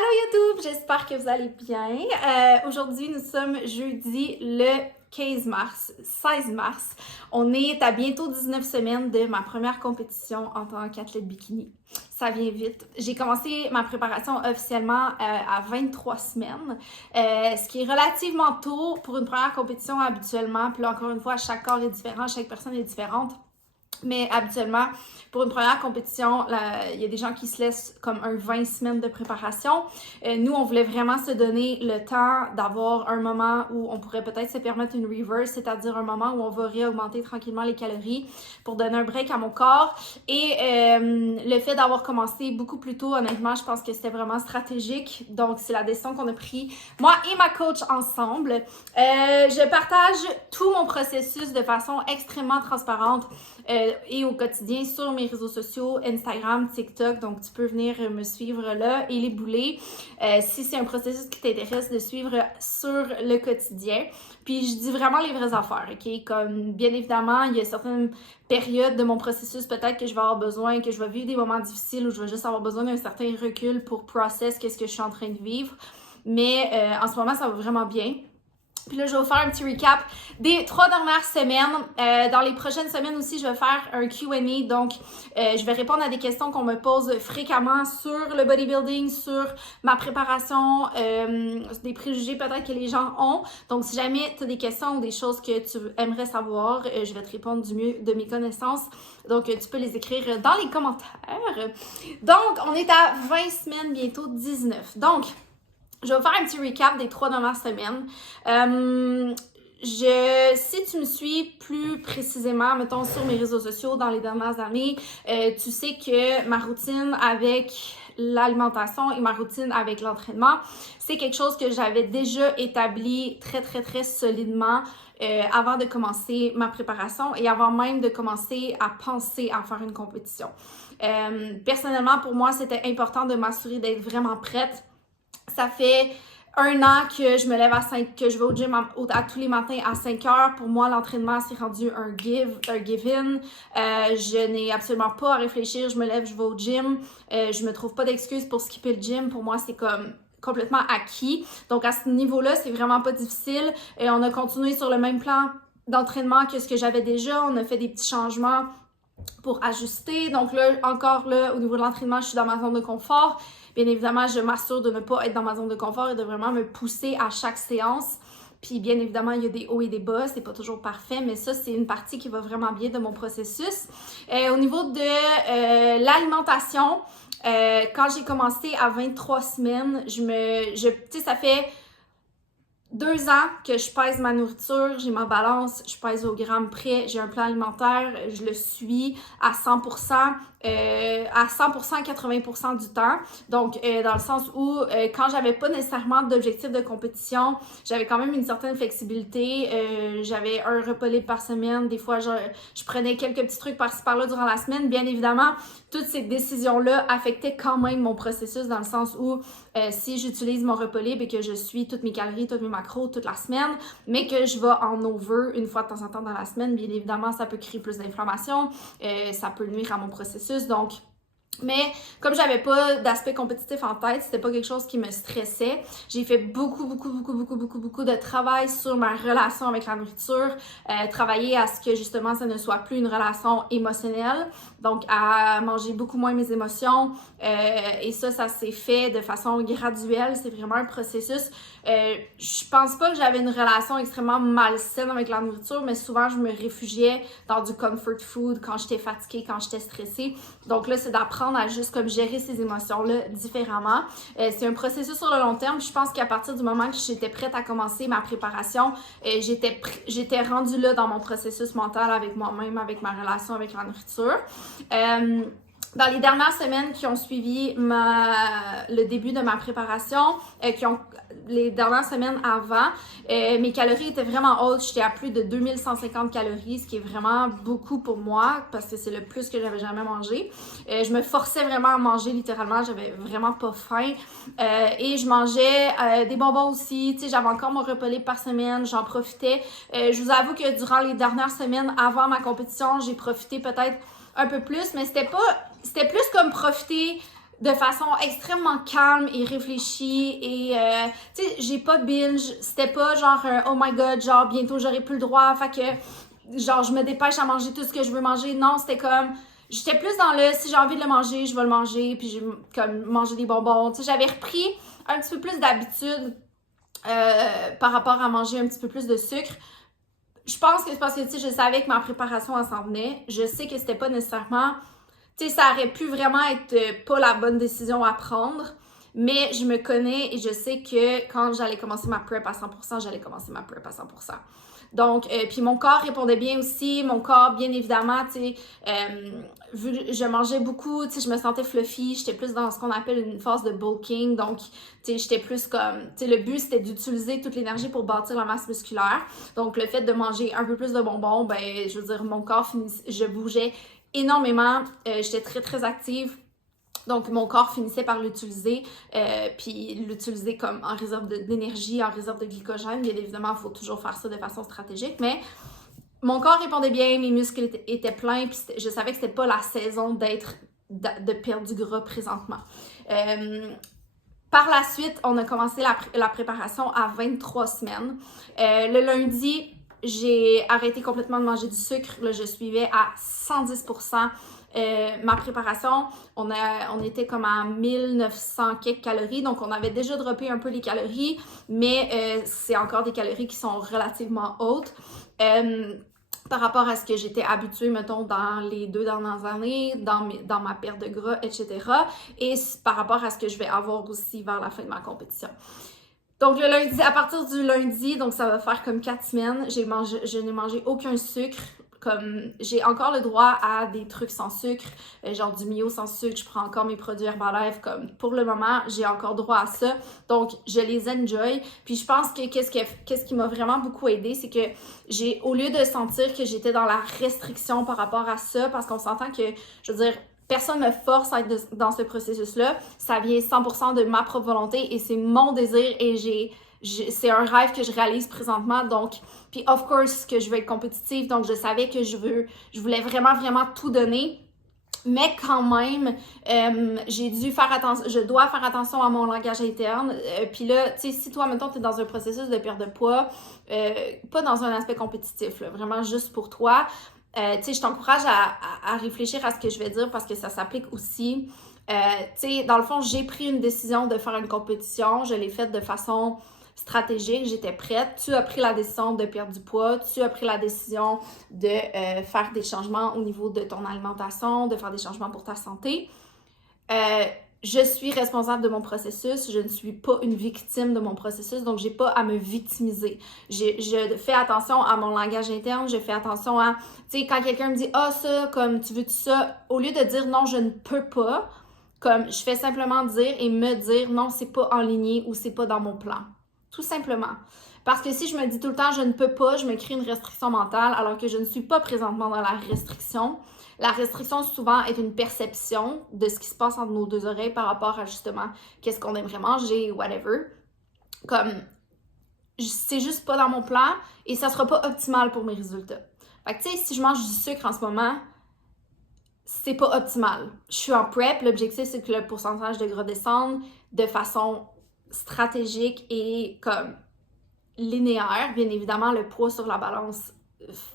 Allô YouTube, j'espère que vous allez bien. Aujourd'hui, nous sommes jeudi le 16 mars. On est à bientôt 19 semaines de ma première compétition en tant qu'athlète bikini. Ça vient vite. J'ai commencé ma préparation officiellement à 23 semaines, ce qui est relativement tôt pour une première compétition habituellement. Puis là, encore une fois, chaque corps est différent, chaque personne est différente. Mais habituellement, pour une première compétition, il y a des gens qui se laissent comme 20 semaines de préparation. Nous, on voulait vraiment se donner le temps d'avoir un moment où on pourrait peut-être se permettre une reverse, c'est-à-dire un moment où on va réaugmenter tranquillement les calories pour donner un break à mon corps. Et le fait d'avoir commencé beaucoup plus tôt, honnêtement, je pense que c'était vraiment stratégique. Donc, c'est la décision qu'on a prise, moi et ma coach ensemble. Je partage tout mon processus de façon extrêmement transparente et au quotidien sur mes réseaux sociaux, Instagram, TikTok. Donc, tu peux venir me suivre là et les bouler si c'est un processus qui t'intéresse de suivre sur le quotidien. Puis, je dis vraiment les vraies affaires, OK? Comme, bien évidemment, il y a certaines périodes de mon processus, peut-être que je vais avoir besoin, que je vais vivre des moments difficiles où je vais juste avoir besoin d'un certain recul pour process qu'est-ce que je suis en train de vivre. Mais en ce moment, ça va vraiment bien. Puis là, je vais vous faire un petit recap des 3 dernières semaines. Dans les prochaines semaines aussi, je vais faire un Q&A. Donc, je vais répondre à des questions qu'on me pose fréquemment sur le bodybuilding, sur ma préparation, des préjugés peut-être que les gens ont. Donc, si jamais tu as des questions ou des choses que tu aimerais savoir, je vais te répondre du mieux de mes connaissances. Donc, tu peux les écrire dans les commentaires. Donc, on est à 20 semaines, bientôt 19. Donc, je vais vous faire un petit recap des 3 dernières semaines. Si tu me suis plus précisément, mettons sur mes réseaux sociaux dans les dernières années, tu sais que ma routine avec l'alimentation et ma routine avec l'entraînement, c'est quelque chose que j'avais déjà établi très solidement avant de commencer ma préparation et avant même de commencer à penser à faire une compétition. Personnellement, pour moi, c'était important de m'assurer d'être vraiment prête. Ça fait 1 an que je me lève à 5, que je vais au gym à tous les matins à 5 heures. Pour moi, l'entraînement, c'est rendu un give-in. Je n'ai absolument pas à réfléchir. Je me lève, je vais au gym. Je me trouve pas d'excuses pour skipper le gym. Pour moi, c'est comme complètement acquis. Donc, à ce niveau-là, c'est vraiment pas difficile. Et on a continué sur le même plan d'entraînement que ce que j'avais déjà. On a fait des petits changements pour ajuster. Donc là, encore là, au niveau de l'entraînement, je suis dans ma zone de confort. Bien évidemment, je m'assure de ne pas être dans ma zone de confort et de vraiment me pousser à chaque séance. Puis bien évidemment, il y a des hauts et des bas, c'est pas toujours parfait, mais ça, c'est une partie qui va vraiment bien de mon processus. Au niveau de l'alimentation, quand j'ai commencé à 23 semaines, tu sais, ça fait 2 ans que je pèse ma nourriture, j'ai ma balance, je pèse au gramme près, j'ai un plan alimentaire, je le suis à 100%, 80% du temps. Donc, dans le sens où quand j'avais pas nécessairement d'objectif de compétition, j'avais quand même une certaine flexibilité. J'avais un repas libre par semaine. Des fois, je prenais quelques petits trucs par-ci par-là durant la semaine. Bien évidemment, toutes ces décisions-là affectaient quand même mon processus dans le sens où si j'utilise mon repas libre et que je suis toutes mes calories, toutes mes macros toute la semaine, mais que je vais en over une fois de temps en temps dans la semaine, bien évidemment, ça peut créer plus d'inflammation, ça peut nuire à mon processus. Donc, mais comme j'avais pas d'aspect compétitif en tête, c'était pas quelque chose qui me stressait. J'ai fait beaucoup de travail sur ma relation avec la nourriture, travailler à ce que justement ça ne soit plus une relation émotionnelle, donc à manger beaucoup moins mes émotions, et ça s'est fait de façon graduelle, c'est vraiment un processus. Je pense pas que j'avais une relation extrêmement malsaine avec la nourriture, mais souvent je me réfugiais dans du comfort food quand j'étais fatiguée, quand j'étais stressée. Donc là, c'est d'apprendre à juste comme gérer ces émotions-là différemment. C'est un processus sur le long terme. Je pense qu'à partir du moment que j'étais prête à commencer ma préparation, j'étais rendue là dans mon processus mental avec moi-même, avec ma relation avec la nourriture. Dans les dernières semaines qui ont suivi le début de ma préparation, les dernières semaines avant, mes calories étaient vraiment hautes. J'étais à plus de 2150 calories, ce qui est vraiment beaucoup pour moi parce que c'est le plus que j'avais jamais mangé. Je me forçais vraiment à manger littéralement, j'avais vraiment pas faim. Et je mangeais des bonbons aussi. Tu sais, j'avais encore mon repas libre par semaine, j'en profitais. Je vous avoue que durant les dernières semaines avant ma compétition, j'ai profité peut-être un peu plus, mais c'était plus comme profiter de façon extrêmement calme et réfléchie et tu sais, j'ai pas binge, c'était pas genre oh my god, genre bientôt j'aurai plus le droit, fait que genre je me dépêche à manger tout ce que je veux manger. Non, c'était comme j'étais plus dans le si j'ai envie de le manger, je vais le manger, puis j'ai comme manger des bonbons. Tu sais, j'avais repris un petit peu plus d'habitude par rapport à manger un petit peu plus de sucre. Je pense que c'est parce que tu sais, je savais que ma préparation elle s'en venait. Je sais que c'était pas nécessairement, tu sais, ça aurait pu vraiment être pas la bonne décision à prendre. Mais je me connais et je sais que quand j'allais commencer ma prep à 100%, j'allais commencer ma prep à 100%. Donc, puis mon corps répondait bien aussi. Mon corps, bien évidemment, tu sais, vu que je mangeais beaucoup, tu sais, je me sentais fluffy. J'étais plus dans ce qu'on appelle une phase de bulking. Donc, tu sais, j'étais plus comme, tu sais, le but, c'était d'utiliser toute l'énergie pour bâtir la masse musculaire. Donc, le fait de manger un peu plus de bonbons, ben, je veux dire, mon corps je bougeais énormément. J'étais très, très active. Donc, mon corps finissait par l'utiliser, puis l'utiliser comme en réserve d'énergie, en réserve de glycogène. Bien évidemment, il faut toujours faire ça de façon stratégique, mais mon corps répondait bien, mes muscles étaient pleins, puis je savais que c'était pas la saison de perdre du gras présentement. Par la suite, on a commencé la préparation à 23 semaines. Le lundi, j'ai arrêté complètement de manger du sucre. Là, je suivais à 110% ma préparation. On était comme à 1900 quelques calories, donc on avait déjà droppé un peu les calories, mais c'est encore des calories qui sont relativement hautes. Par rapport à ce que j'étais habituée, mettons, dans les 2 dernières années, dans ma perte de gras, etc. Et par rapport à ce que je vais avoir aussi vers la fin de ma compétition. Donc, le lundi, à partir du lundi, donc ça va faire comme 4 semaines, je n'ai mangé aucun sucre. Comme j'ai encore le droit à des trucs sans sucre, genre du Mio sans sucre, je prends encore mes produits Herbalife, comme pour le moment, j'ai encore droit à ça. Donc, je les enjoy. Puis je pense que qu'est-ce qui m'a vraiment beaucoup aidé, c'est que au lieu de sentir que j'étais dans la restriction par rapport à ça, parce qu'on s'entend que, je veux dire, personne me force à être dans ce processus-là, ça vient 100% de ma propre volonté et c'est mon désir et c'est un rêve que je réalise présentement, donc, puis of course que je veux être compétitive, donc je savais que je voulais vraiment, vraiment tout donner, mais quand même, je dois faire attention à mon langage interne, puis là, tu sais, si toi, mettons, t'es dans un processus de perte de poids, pas dans un aspect compétitif, là, vraiment juste pour toi, tu sais, je t'encourage à réfléchir à ce que je vais dire parce que ça s'applique aussi. Tu sais, dans le fond, j'ai pris une décision de faire une compétition, je l'ai faite de façon stratégique, j'étais prête. Tu as pris la décision de perdre du poids, tu as pris la décision de faire des changements au niveau de ton alimentation, de faire des changements pour ta santé. Je suis responsable de mon processus, je ne suis pas une victime de mon processus, donc j'ai pas à me victimiser. Je fais attention à mon langage interne, je fais attention à, tu sais, quand quelqu'un me dit « Ah, ça, comme tu veux-tu ça? » Au lieu de dire « Non, je ne peux pas », comme je fais simplement dire et me dire « Non, c'est pas en ligne ou c'est pas dans mon plan ». Tout simplement. Parce que si je me dis tout le temps « je ne peux pas », je me crée une restriction mentale alors que je ne suis pas présentement dans la restriction. La restriction, souvent, est une perception de ce qui se passe entre nos deux oreilles par rapport à, justement, qu'est-ce qu'on aimerait manger, whatever. Comme, c'est juste pas dans mon plan et ça sera pas optimal pour mes résultats. Fait que, tu sais, si je mange du sucre en ce moment, c'est pas optimal. Je suis en prep, l'objectif, c'est que le pourcentage de gras descende de façon stratégique et comme linéaire. Bien évidemment, le poids sur la balance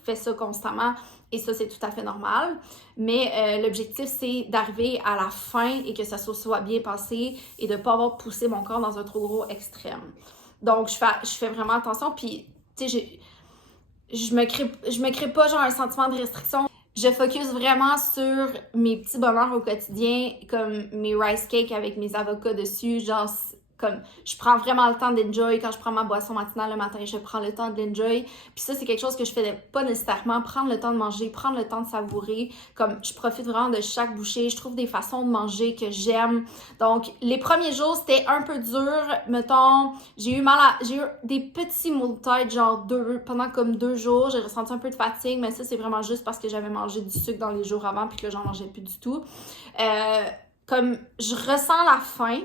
fait ça constamment et ça, c'est tout à fait normal. Mais l'objectif, c'est d'arriver à la fin et que ça soit bien passé et de ne pas avoir poussé mon corps dans un trop gros extrême. Donc, je fais vraiment attention. Puis, tu sais, je me crée pas genre un sentiment de restriction. Je focus vraiment sur mes petits bonheurs au quotidien, comme mes rice cakes avec mes avocats dessus, genre comme je prends vraiment le temps d'enjoy quand je prends ma boisson matinale le matin, je prends le temps de l'enjoy. Puis ça, c'est quelque chose que je fais pas nécessairement, prendre le temps de manger, prendre le temps de savourer, comme je profite vraiment de chaque bouchée, je trouve des façons de manger que j'aime. Donc, les premiers jours, c'était un peu dur, mettons, j'ai eu des petits maux de tête, genre pendant comme 2 jours, j'ai ressenti un peu de fatigue, mais ça, c'est vraiment juste parce que j'avais mangé du sucre dans les jours avant puis que là, j'en mangeais plus du tout. Comme je ressens la faim.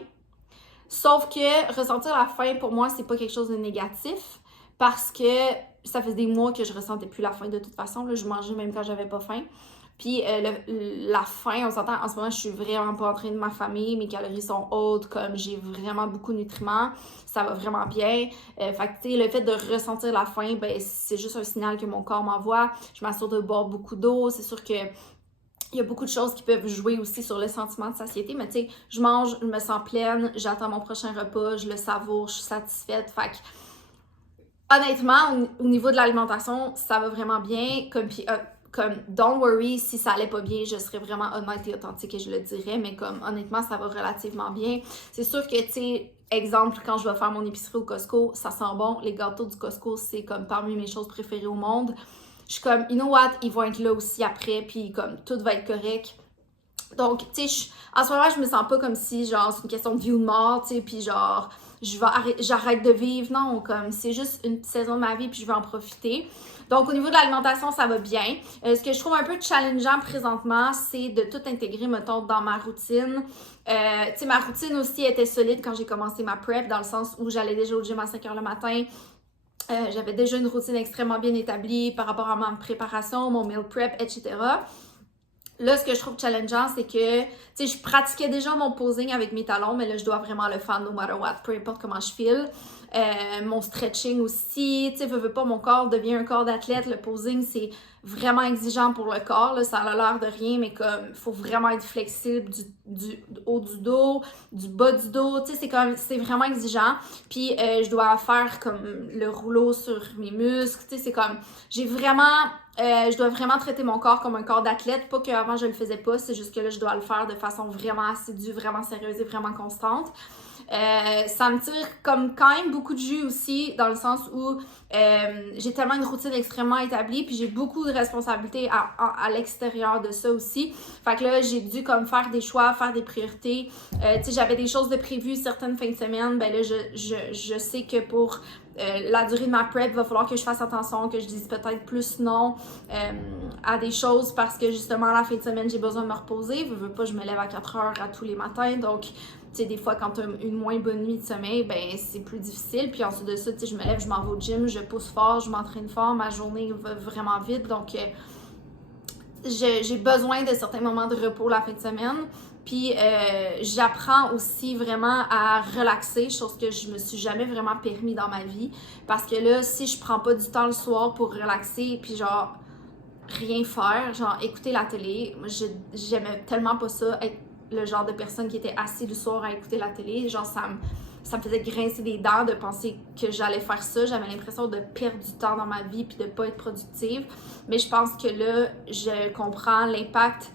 Sauf que ressentir la faim, pour moi, c'est pas quelque chose de négatif parce que ça faisait des mois que je ressentais plus la faim de toute façon. Là, je mangeais même quand j'avais pas faim. Puis la faim, on s'entend, en ce moment, je suis vraiment pas en train de m'affamer, mes calories sont hautes, comme j'ai vraiment beaucoup de nutriments, ça va vraiment bien. Fait que, tu sais, le fait de ressentir la faim, ben, c'est juste un signal que mon corps m'envoie. Je m'assure de boire beaucoup d'eau. C'est sûr que il y a beaucoup de choses qui peuvent jouer aussi sur le sentiment de satiété, mais tu sais, je mange, je me sens pleine, j'attends mon prochain repas, je le savoure, je suis satisfaite. Fait que, honnêtement, au niveau de l'alimentation, ça va vraiment bien. Comme, don't worry, si ça allait pas bien, je serais vraiment honnête et authentique et je le dirais, mais comme, honnêtement, ça va relativement bien. C'est sûr que, tu sais, exemple, quand je vais faire mon épicerie au Costco, ça sent bon. Les gâteaux du Costco, c'est comme parmi mes choses préférées au monde. Je suis comme, you know what, ils vont être là aussi après, puis comme, tout va être correct. Donc, tu sais, en ce moment, je me sens pas comme si, genre, c'est une question de vie ou de mort, tu sais, puis genre, j'arrête de vivre. Non, comme, c'est juste une saison de ma vie, puis je vais en profiter. Donc, au niveau de l'alimentation, ça va bien. Ce que je trouve un peu challengeant présentement, c'est de tout intégrer, mettons, dans ma routine. Tu sais, ma routine aussi était solide quand j'ai commencé ma prep, dans le sens où j'allais déjà au gym à 5 h le matin. J'avais déjà une routine extrêmement bien établie par rapport à ma préparation, mon meal prep, etc. Là, ce que je trouve challengeant, c'est que, tu sais, je pratiquais déjà mon posing avec mes talons, mais là, je dois vraiment le faire no matter what, peu importe comment je file. Mon stretching aussi, tu sais, veux pas, mon corps devient un corps d'athlète. Le posing, c'est vraiment exigeant pour le corps, là, ça a l'air de rien, mais comme, il faut vraiment être flexible du haut du dos, du bas du dos, tu sais, c'est vraiment exigeant. Puis, je dois faire comme le rouleau sur mes muscles, tu sais, c'est comme, je dois vraiment traiter mon corps comme un corps d'athlète, pas qu'avant je le faisais pas, c'est juste que là, je dois le faire de façon vraiment assidue, vraiment sérieuse et vraiment constante. Ça me tire comme quand même beaucoup de jus aussi, dans le sens où j'ai tellement une routine extrêmement établie, puis j'ai beaucoup de responsabilités à l'extérieur de ça aussi. Fait que là, j'ai dû comme faire des choix, faire des priorités. Tu sais, j'avais des choses de prévues certaines fins de semaine, ben là, je sais que pour la durée de ma prep, il va falloir que je fasse attention, que je dise peut-être plus non à des choses parce que justement, à la fin de semaine, j'ai besoin de me reposer. Je veux pas, je me lève à 4 heures à tous les matins, donc tu sais, des fois, quand tu as une moins bonne nuit de sommeil, ben c'est plus difficile. Puis ensuite de ça, tu sais, je me lève, je m'en vais au gym, je pousse fort, je m'entraîne fort, ma journée va vraiment vite. Donc, j'ai besoin de certains moments de repos la fin de semaine. Puis, j'apprends aussi vraiment à relaxer, chose que je me suis jamais vraiment permis dans ma vie. Parce que là, si je prends pas du temps le soir pour relaxer, puis genre, rien faire, genre écouter la télé, j'aimais tellement pas ça, être le genre de personne qui était assise le soir à écouter la télé, genre ça me faisait grincer des dents de penser que j'allais faire ça, j'avais l'impression de perdre du temps dans ma vie puis de pas être productive, mais je pense que là, je comprends l'impact,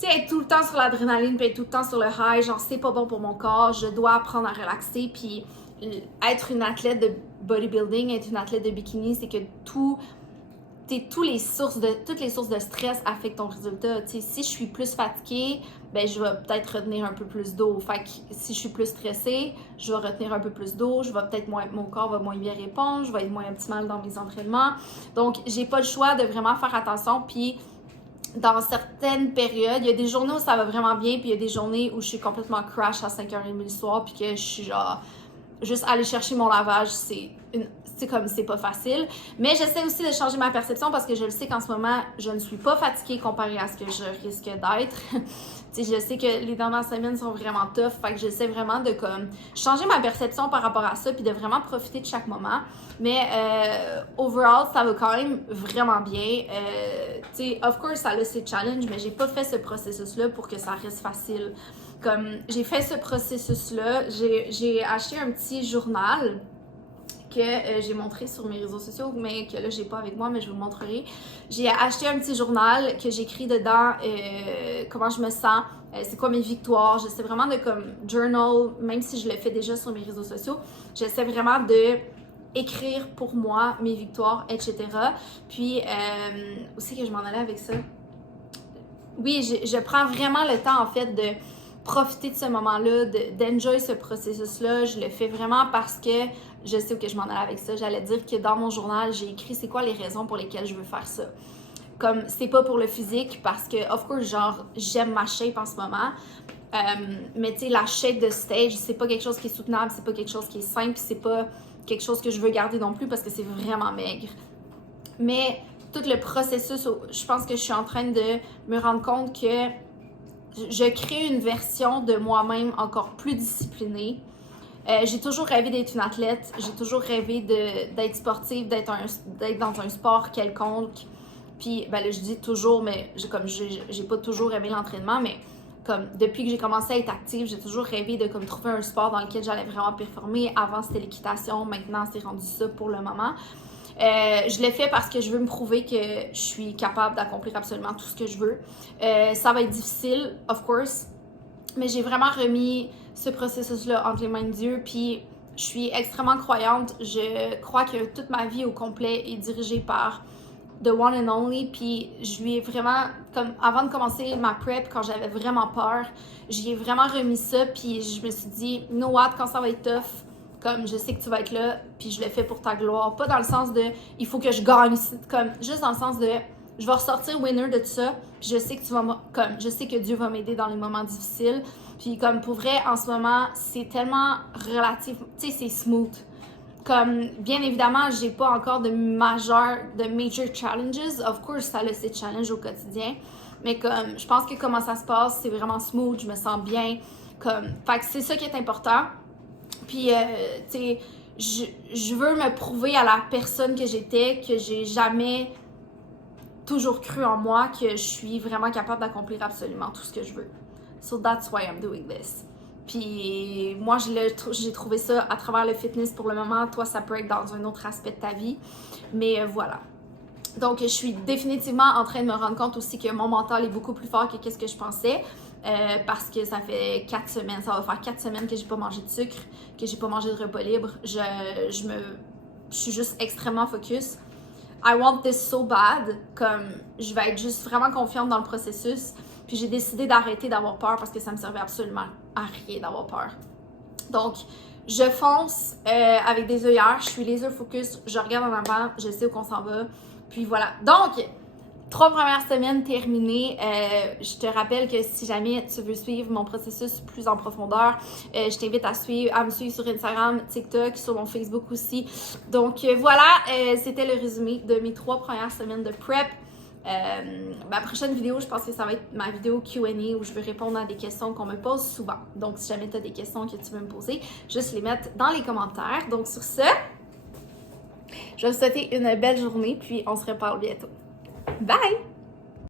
tu sais, être tout le temps sur l'adrénaline puis être tout le temps sur le high, genre c'est pas bon pour mon corps, je dois apprendre à relaxer, puis être une athlète de bodybuilding, être une athlète de bikini, c'est que toutes les sources de stress affectent ton résultat. T'sais, si je suis plus fatiguée, ben je vais peut-être retenir un peu plus d'eau. Fait que si je suis plus stressée, je vais retenir un peu plus d'eau, mon corps va moins bien répondre, je vais être moins optimale dans mes entraînements. Donc, j'ai pas le choix de vraiment faire attention. Puis, dans certaines périodes, il y a des journées où ça va vraiment bien, puis il y a des journées où je suis complètement crash à 5h30 le soir, puis que je suis genre, juste aller chercher mon lavage, c'est comme c'est pas facile. Mais j'essaie aussi de changer ma perception parce que je le sais qu'en ce moment, je ne suis pas fatiguée comparé à ce que je risque d'être. Tu sais, je sais que les dernières semaines sont vraiment tough, fait que j'essaie vraiment de comme changer ma perception par rapport à ça puis de vraiment profiter de chaque moment. Mais overall, ça va quand même vraiment bien. Tu sais, of course, ça a ses challenges, mais j'ai pas fait ce processus-là pour que ça reste facile. Comme j'ai fait ce processus-là, j'ai acheté un petit journal que j'ai montré sur mes réseaux sociaux, mais que là, j'ai pas avec moi, mais je vous le montrerai. J'ai acheté un petit journal que j'écris dedans comment je me sens, c'est quoi mes victoires. J'essaie vraiment de comme journal, même si je le fais déjà sur mes réseaux sociaux, j'essaie vraiment de écrire pour moi mes victoires, etc. Puis, où c'est que je m'en allais avec ça? Oui, je prends vraiment le temps, en fait, de profiter de ce moment-là, d'enjoy ce processus-là. Je le fais vraiment parce que je sais où que je m'en allais avec ça. J'allais dire que dans mon journal, j'ai écrit c'est quoi les raisons pour lesquelles je veux faire ça. Comme, c'est pas pour le physique parce que, of course, genre, j'aime ma shape en ce moment. Mais tu sais, la shape de stage, c'est pas quelque chose qui est soutenable, c'est pas quelque chose qui est simple, c'est pas quelque chose que je veux garder non plus parce que c'est vraiment maigre. Mais tout le processus, je pense que je suis en train de me rendre compte que je crée une version de moi-même encore plus disciplinée. J'ai toujours rêvé d'être une athlète, j'ai toujours rêvé d'être sportive, d'être dans un sport quelconque. Puis, ben là, je dis toujours, mais j'ai pas toujours aimé l'entraînement, mais comme depuis que j'ai commencé à être active, j'ai toujours rêvé de comme trouver un sport dans lequel j'allais vraiment performer. Avant, c'était l'équitation, maintenant, c'est rendu ça pour le moment. Je l'ai fait parce que je veux me prouver que je suis capable d'accomplir absolument tout ce que je veux. Ça va être difficile, of course, mais j'ai vraiment remis ce processus-là entre les mains de Dieu, puis je suis extrêmement croyante. Je crois que toute ma vie au complet est dirigée par The One and Only, puis je lui ai vraiment, comme avant de commencer ma prep, quand j'avais vraiment peur, j'y ai vraiment remis ça, puis je me suis dit, you know what, quand ça va être tough, comme je sais que tu vas être là, puis je le fais pour ta gloire. Pas dans le sens de il faut que je gagne, comme juste dans le sens de je vais ressortir winner de tout ça, puis je sais que je sais que Dieu va m'aider dans les moments difficiles. Puis comme pour vrai, en ce moment, c'est tellement relatif, tu sais, c'est smooth. Comme, bien évidemment, j'ai pas encore de major challenges. Of course, ça a ses challenges au quotidien. Mais comme, je pense que comment ça se passe, c'est vraiment smooth, je me sens bien. Comme, fait que c'est ça qui est important. Puis, tu sais, je veux me prouver à la personne que j'étais, que j'ai jamais toujours cru en moi, que je suis vraiment capable d'accomplir absolument tout ce que je veux. So that's why I'm doing this. Puis moi, j'ai trouvé ça à travers le fitness pour le moment. Toi, ça peut être dans un autre aspect de ta vie. Mais voilà. Donc, je suis définitivement en train de me rendre compte aussi que mon mental est beaucoup plus fort que ce que je pensais. Parce que ça fait 4 semaines, ça va faire 4 semaines que j'ai pas mangé de sucre, que j'ai pas mangé de repas libre. Je suis juste extrêmement focus. I want this so bad. Comme, je vais être juste vraiment confiante dans le processus. Puis j'ai décidé d'arrêter d'avoir peur parce que ça me servait absolument à rien d'avoir peur. Donc, je fonce avec des œillères, je suis laser focus, je regarde en avant, je sais où qu'on s'en va. Puis voilà. Donc, 3 premières semaines terminées. Je te rappelle que si jamais tu veux suivre mon processus plus en profondeur, je t'invite à me suivre sur Instagram, TikTok, sur mon Facebook aussi. Donc voilà, c'était le résumé de mes 3 premières semaines de prep. Ma prochaine vidéo, je pense que ça va être ma vidéo Q&A où je vais répondre à des questions qu'on me pose souvent. Donc, si jamais tu as des questions que tu veux me poser, juste les mettre dans les commentaires. Donc, sur ce, je vais vous souhaiter une belle journée, puis on se reparle bientôt. Bye!